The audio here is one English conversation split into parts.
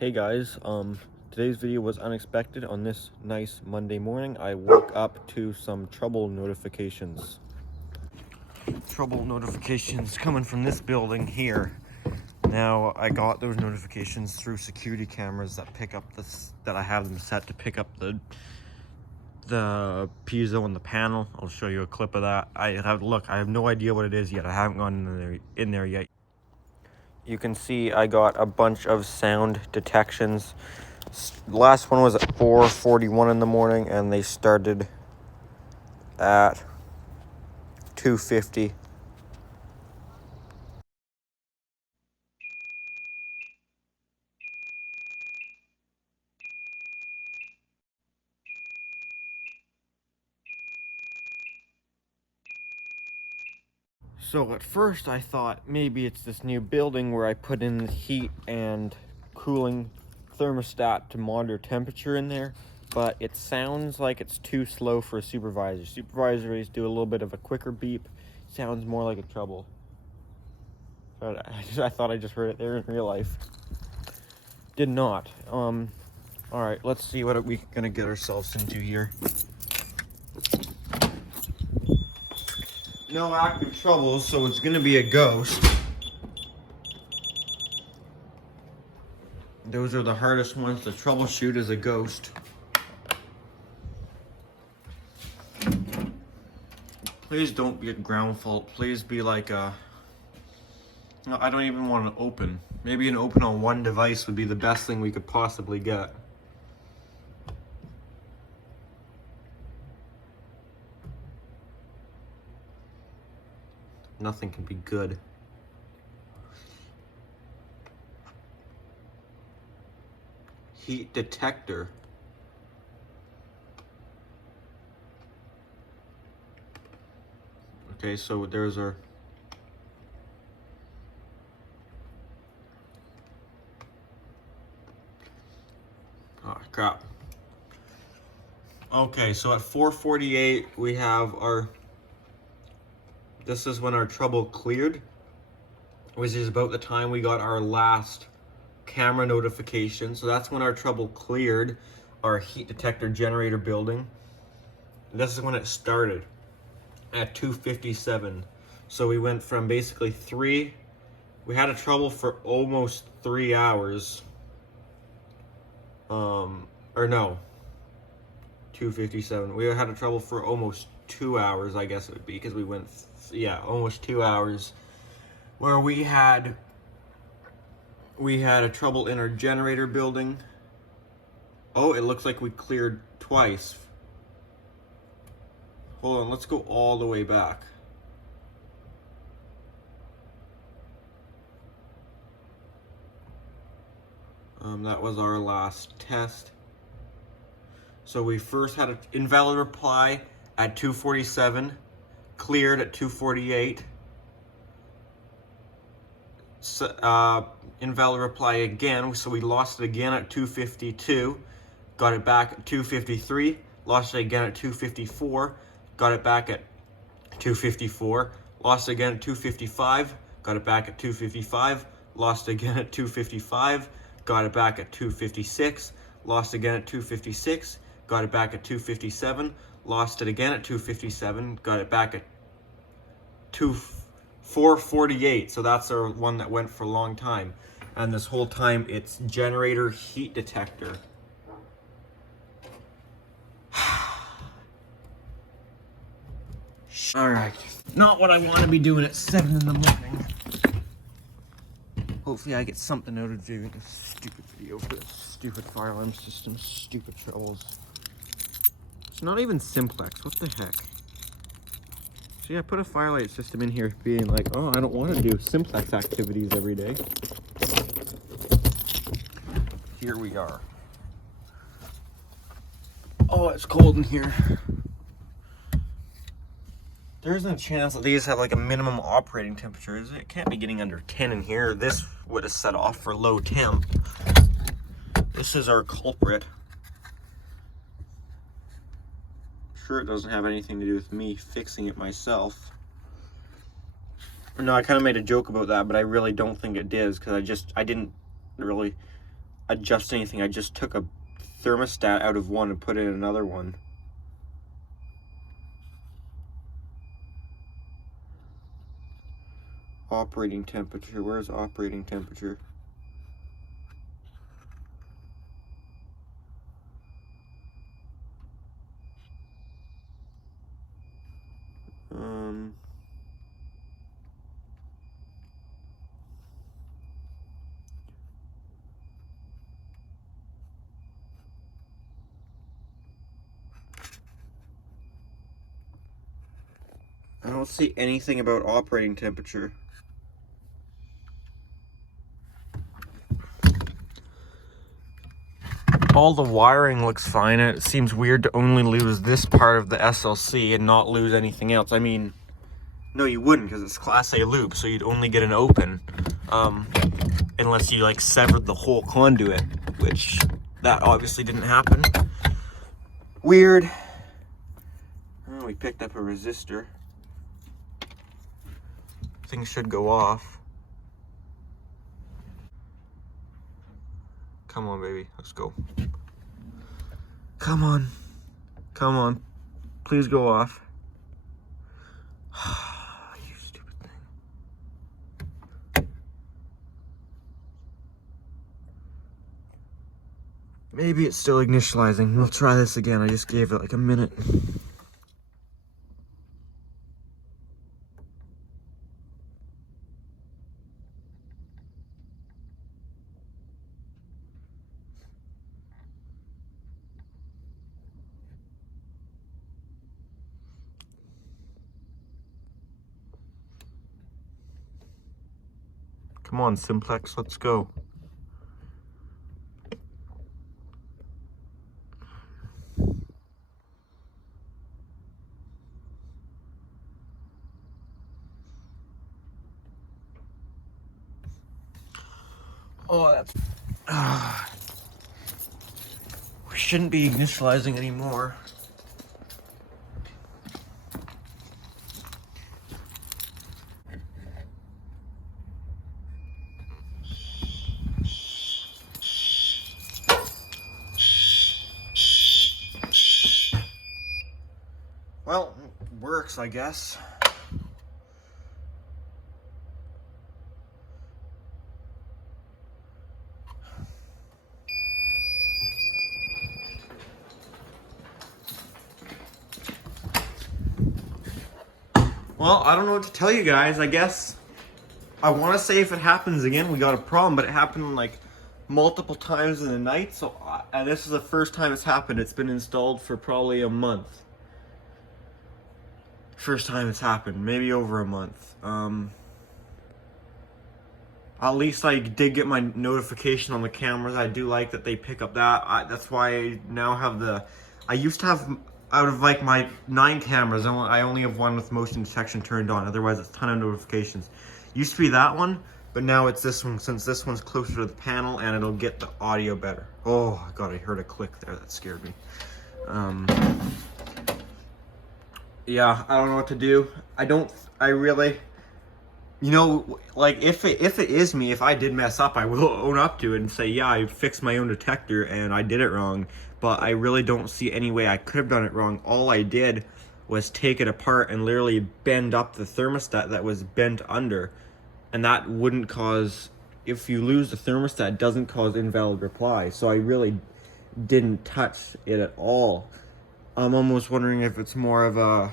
Hey guys, today's video was unexpected. On this nice Monday morning, I woke up to some trouble notifications. Trouble notifications coming from this building here. Now, I got those notifications through security cameras that pick up this, that I have them set to pick up the piezo on the panel. I'll show you a clip of that. I have no idea what it is yet. I haven't gone in there yet. You can see I got a bunch of sound detections. Last one was at 4:41 in the morning, and they started at 2:50. So at first I thought maybe it's this new building where I put in the heat and cooling thermostat to monitor temperature in there, but it sounds like it's too slow for a supervisor. Supervisors do a little bit of a quicker beep. Sounds more like a trouble. I thought I just heard it there in real life. Did not. All right, let's see what we're gonna get ourselves into here. No active troubles, so it's gonna be a ghost. Those are the hardest ones to troubleshoot, as a ghost. Please don't be a ground fault. Please be like a... No, I don't even want to open. Maybe an open on one device would be the best thing we could possibly get. Nothing can be good. Heat detector. Okay, so there's our... Oh, crap. Okay, so at 4:48 we have our... This is when our trouble cleared, which is about the time we got our last camera notification. So that's when our trouble cleared, our heat detector generator building. This is when it started at 2:57. So we went from basically we had a trouble for almost 3 hours. Or no, 2:57. We had a trouble for almost 2 hours, I guess it would be, because we went, almost 2 hours, where we had a trouble in our generator building. Oh, it looks like we cleared twice. Hold on, let's go all the way back. That was our last test. So we first had an invalid reply at 2:47, cleared at 2:48. So, invalid reply again, so we lost it again at 2:52, got it back at 2:53, lost it again at 2:54, got it back at 2:54, lost it again at 2:55, got it back at 2:55, lost it again at 2:55, got it back at 2:56, lost again at 2:56, got it back at 2:57, lost it again at 2:57, got it back at 4:48. So that's our one that went for a long time. And this whole time it's generator heat detector. All right, not what I want to be doing at 7 in the morning. Hopefully I get something out of doing this stupid video for this stupid fire alarm system, stupid troubles. It's not even simplex, what the heck? See, I put a firelight system in here being like, oh, I don't want to do simplex activities every day. Here we are. Oh, it's cold in here. There isn't a chance that these have like a minimum operating temperature, is it? It can't be getting under 10 in here. This would have set off for low temp. This is our culprit. Sure, it doesn't have anything to do with me fixing it myself. No, I kind of made a joke about that, but I really don't think it does, because I didn't really adjust anything. I just took a thermostat out of one and put in another one. Operating temperature. Where's operating temperature? I don't see anything about operating temperature. All the wiring looks fine, and it seems weird to only lose this part of the SLC and not lose anything else. I mean, no, you wouldn't, because it's Class A loop, so you'd only get an open, unless you like severed the whole conduit, which that obviously didn't happen. Weird. Oh, we picked up a resistor. Things should go off. Come on, baby, let's go. Come on. Come on. Please go off. You stupid thing. Maybe it's still initializing. We'll try this again. I just gave it like a minute. Come on, Simplex, let's go. Oh, that's... we shouldn't be initializing anymore. Well, it works, I guess. Well, I don't know what to tell you guys. I guess I want to say if it happens again, we got a problem, but it happened like multiple times in the night. So, and this is the first time it's happened. It's been installed for probably a month. First time it's happened, maybe over a month. At least I did get my notification on the cameras. I do like that they pick up that. That's why I now have the... I used to have, out of like my 9 cameras, I only have one with motion detection turned on. Otherwise, it's a ton of notifications. Used to be that one, but now it's this one, since this one's closer to the panel and it'll get the audio better. Oh, God, I heard a click there. That scared me. Yeah, I don't know what to do. I really, you know, like if it is me, if I did mess up, I will own up to it and say, yeah, I fixed my own detector and I did it wrong. But I really don't see any way I could have done it wrong. All I did was take it apart and literally bend up the thermostat that was bent under. And that wouldn't cause, if you lose the thermostat, it doesn't cause invalid reply. So I really didn't touch it at all. I'm almost wondering if it's more of a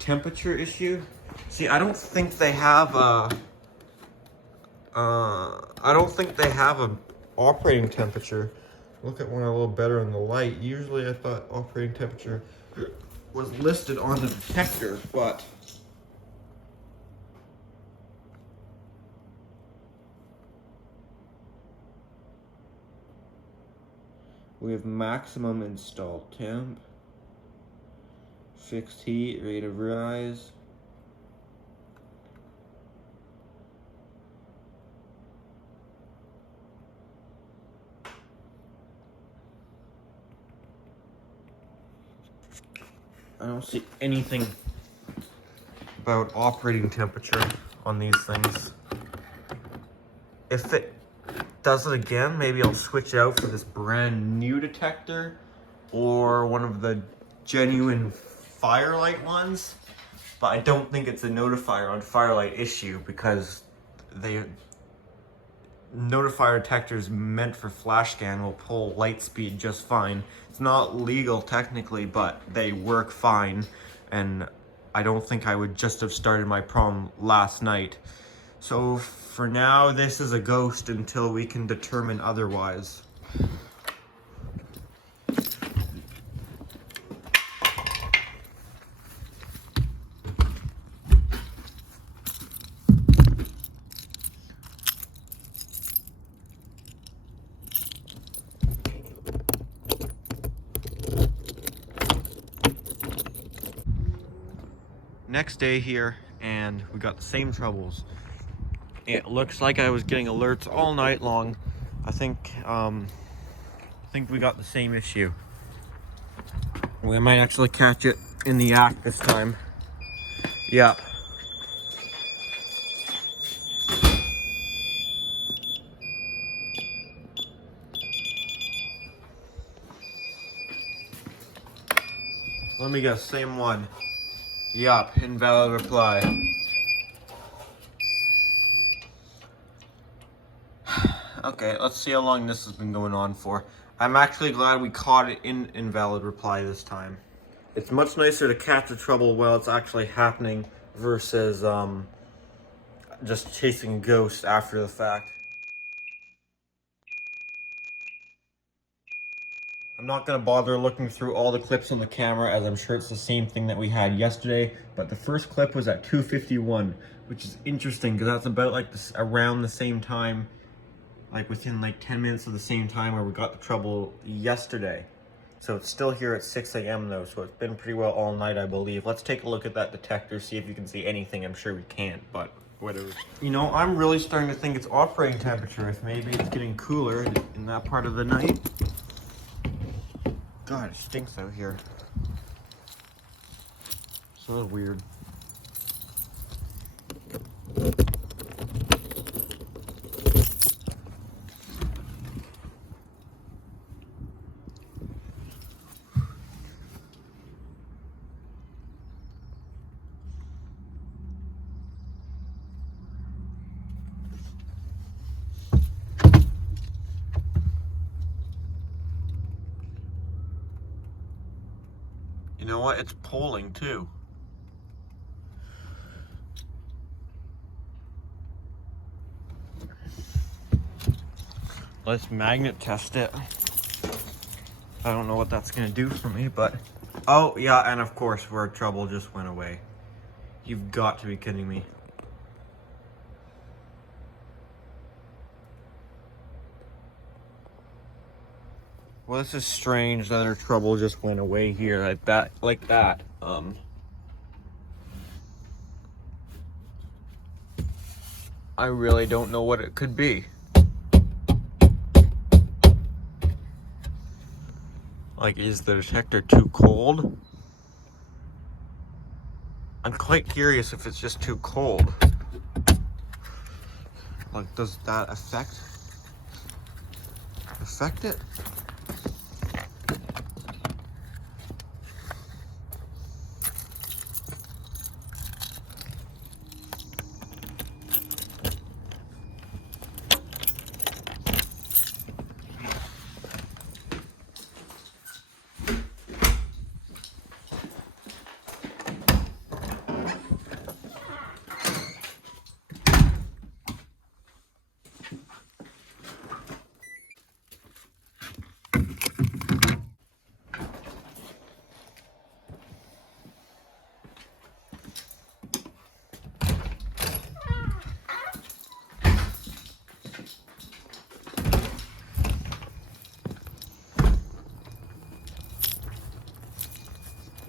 temperature issue. See, I don't think they have a operating temperature. Look at one a little better in the light. Usually I thought operating temperature was listed on the detector, but we have maximum installed temp, fixed heat, rate of rise. I don't see anything about operating temperature on these things. does it again, maybe I'll switch it out for this brand new detector or one of the genuine Firelight ones. But I don't think it's a notifier on Firelight issue because notifier detectors meant for flash scan will pull light speed just fine. It's not legal technically, but they work fine, and I don't think I would just have started my problem last night. So for now, this is a ghost until we can determine otherwise. Next day here, and we got the same troubles. It looks like I was getting alerts all night long. I think we got the same issue. We might actually catch it in the act this time. Yeah. Let me guess, same one. Yup, invalid reply. Okay, let's see how long this has been going on for. I'm actually glad we caught it in invalid reply this time. It's much nicer to catch the trouble while it's actually happening versus just chasing a ghost after the fact. I'm not going to bother looking through all the clips on the camera as I'm sure it's the same thing that we had yesterday, but the first clip was at 2:51, which is interesting because that's about like this, around the same time, like within like 10 minutes of the same time where we got the trouble yesterday. So it's still here at 6 a.m. though, so it's been pretty well all night, I believe. Let's take a look at that detector, see if you can see anything. I'm sure we can't, but whatever. You know, I'm really starting to think it's operating temperature, if maybe it's getting cooler in that part of the night. God, it stinks out here. So weird. You know what? It's polling too. Let's magnet test it. I don't know what that's gonna do for me, but... Oh, yeah, and of course, where trouble just went away. You've got to be kidding me. Well, this is strange that our trouble just went away here like that. I really don't know what it could be. Like, is the detector too cold? I'm quite curious if it's just too cold. Like, does that affect it?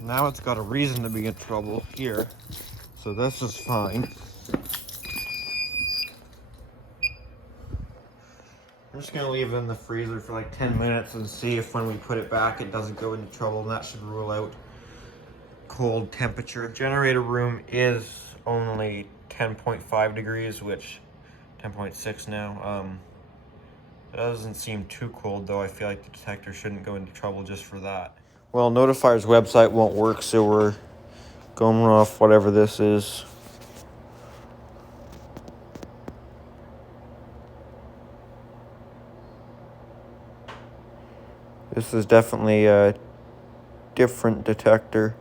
Now it's got a reason to be in trouble here, so this is fine. I'm just gonna leave it in the freezer for like 10 minutes and see if when we put it back it doesn't go into trouble, and that should rule out cold temperature. Generator room is only 10.5 degrees, which 10.6 now. It doesn't seem too cold though. I feel like the detector shouldn't go into trouble just for that. Well, Notifier's website won't work, so we're going off whatever this is. This is definitely a different detector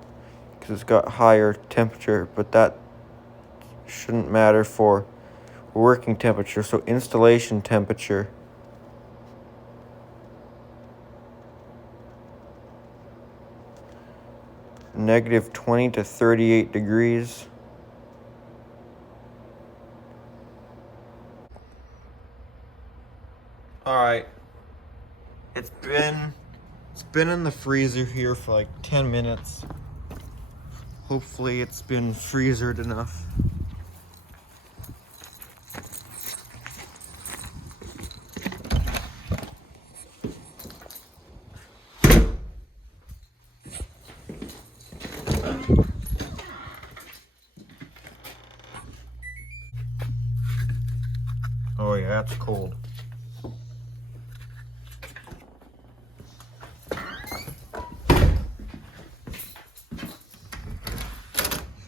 because it's got higher temperature, but that shouldn't matter for working temperature. So installation temperature. -20 to 38 degrees. All right. It's been in the freezer here for like 10 minutes. Hopefully it's been freezered enough. Oh yeah, that's cold.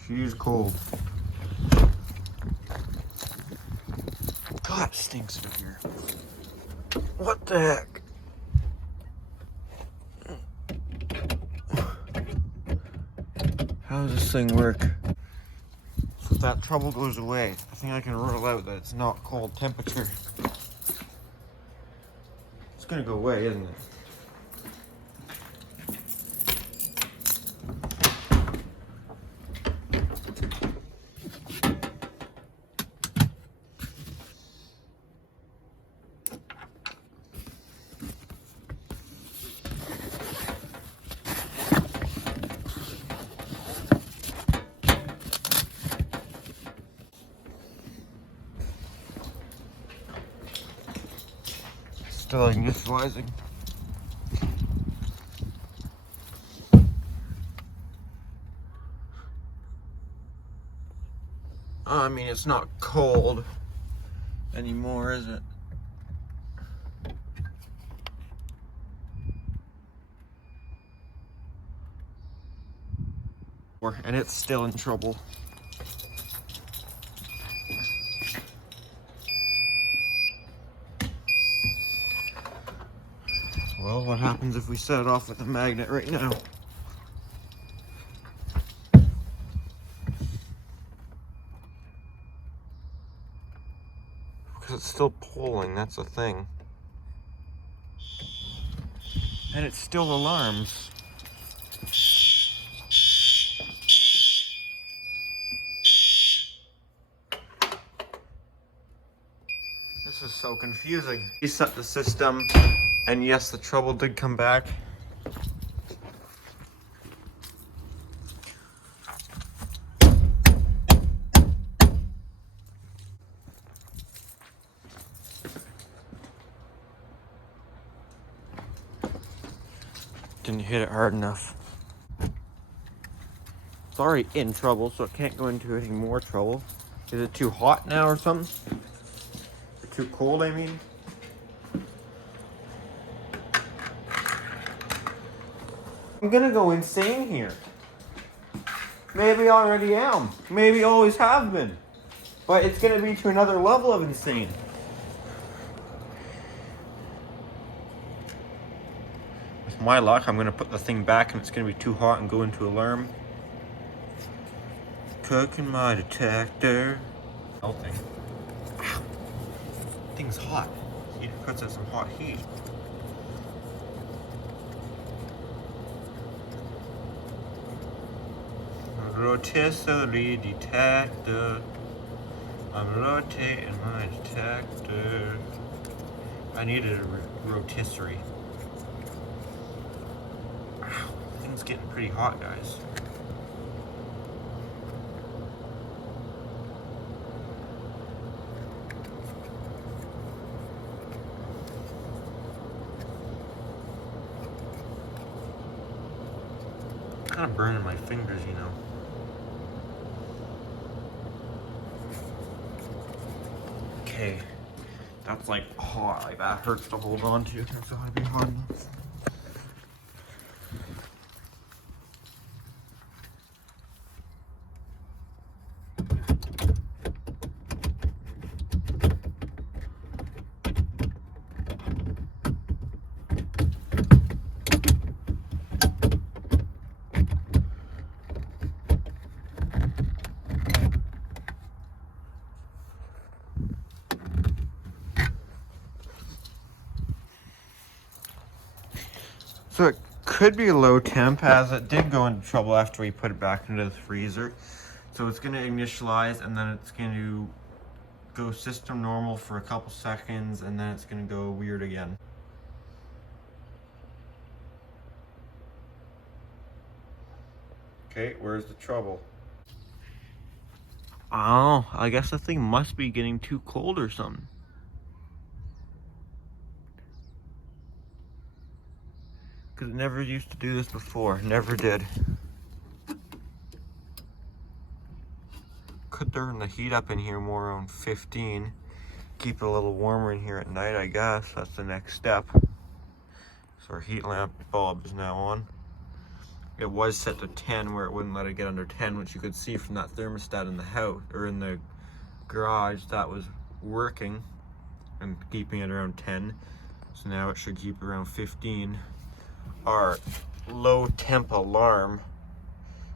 She's cold. God, it stinks in here. What the heck? How does this thing work? So if that trouble goes away, I think I can rule out that it's not cold temperature. It's gonna go away, isn't it? Still initializing. I mean, it's not cold anymore, is it? And it's still in trouble. Well, what happens if we set it off with a magnet right now? Because it's still pulling, that's the thing. And it still alarms. This is so confusing. Reset the system, and yes, the trouble did come back. Didn't hit it hard enough. It's already in trouble, so it can't go into any more trouble. Is it too hot now or something? Or too cold, I mean? I'm gonna go insane here. Maybe I already am. Maybe always have been. But it's gonna be to another level of insane. With my luck, I'm gonna put the thing back and it's gonna be too hot and go into alarm. Cooking my detector. Melting. Ow. Thing's hot. It puts out some hot heat. Rotisserie detector. I'm rotating my detector. I needed a rotisserie. Ow, thing's getting pretty hot, guys. Kind of burning my fingers, you know. Okay, That's like, oh, like that hurts to hold on to. That's gotta be hard enough. So it could be a low temp, as it did go into trouble after we put it back into the freezer. So it's going to initialize, and then it's going to go system normal for a couple seconds, and then it's going to go weird again. Okay, where's the trouble? Oh, I guess the thing must be getting too cold or something. Because it never used to do this before. Never did. Could turn the heat up in here more, around 15. Keep it a little warmer in here at night, I guess. That's the next step. So our heat lamp bulb is now on. It was set to 10 where it wouldn't let it get under 10, which you could see from that thermostat in the house, or in the garage, that was working and keeping it around 10. So now it should keep around 15. Our low temp alarm,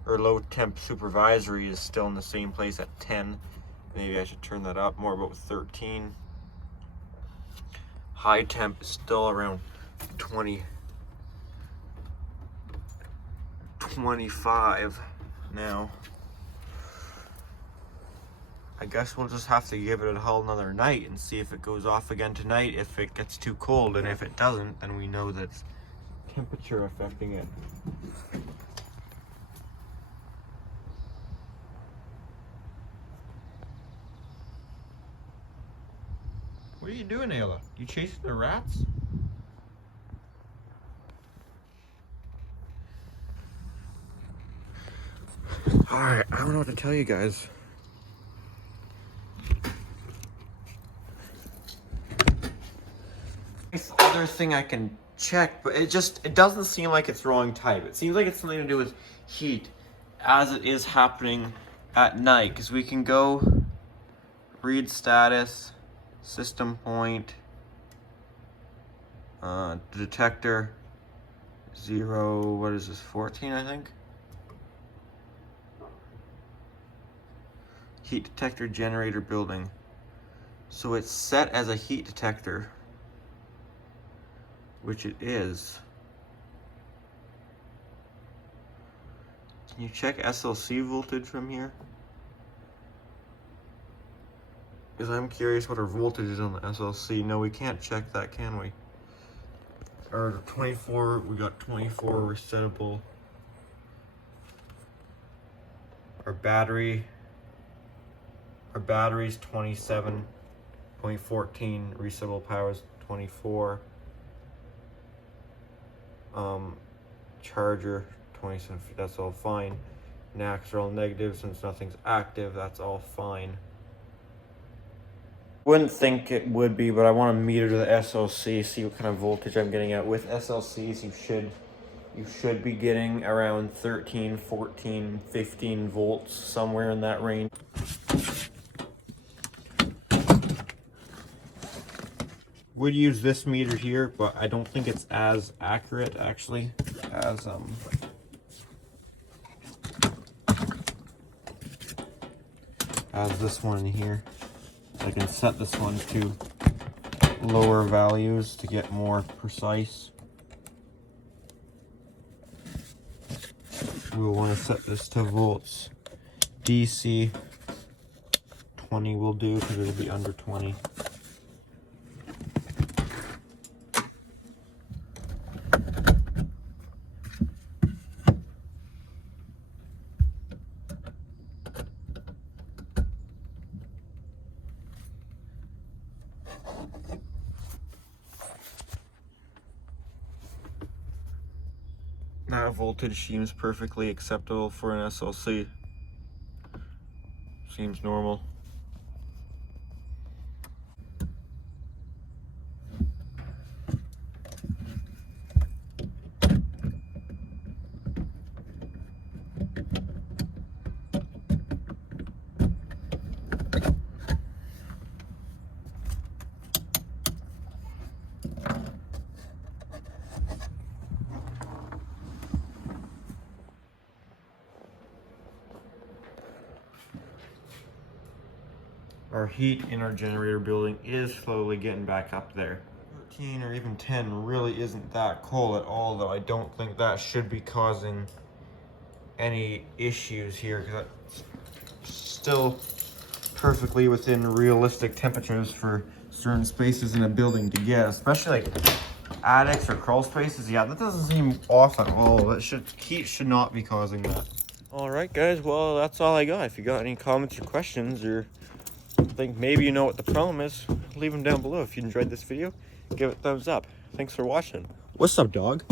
or low temp supervisory, is still in the same place at 10. Maybe I should turn that up more, about 13. High temp is still around 20, 25 now. I guess we'll just have to give it a whole another night and see if it goes off again tonight, if it gets too cold, and if it doesn't, then we know that it's temperature affecting it. What are you doing, Ayla? You chasing the rats? Alright, I don't know what to tell you guys. It's the other thing I can check, but it doesn't seem like it's wrong type. It seems like it's something to do with heat, as it is happening at night, because we can go read status, system point, detector 0, what is this, 14 I think? Heat detector generator building. So it's set as a heat detector, which it is. Can you check SLC voltage from here? Because I'm curious what our voltage is on the SLC. No, we can't check that, can we? Or 24, we got 24 resettable. Our battery's 27.14, resettable power is 24. Charger 27, that's all fine. NACs are all negative since nothing's active, that's all fine. Wouldn't think it would be, but I want to meter to the SLC, see what kind of voltage I'm getting at. With SLCs, you should be getting around 13, 14, 15 volts, somewhere in that range. Would use this meter here, but I don't think it's as accurate actually as this one here. I can set this one to lower values to get more precise. We'll want to set this to volts. DC 20 will do, because it'll be under 20. That voltage seems perfectly acceptable for an SLC. Seems normal. our heat in our generator building is slowly getting back up there. 13 or even 10 really isn't that cold at all, though. I don't think that should be causing any issues here, because that's still perfectly within realistic temperatures for certain spaces in a building to get, especially like attics or crawl spaces. Yeah, that doesn't seem off at all. Heat should not be causing that. All right, guys, well, that's all I got. If you got any comments or questions, or think maybe you know what the problem is, leave them down below. If you enjoyed this video, give it a thumbs up. Thanks for watching. What's up, dog?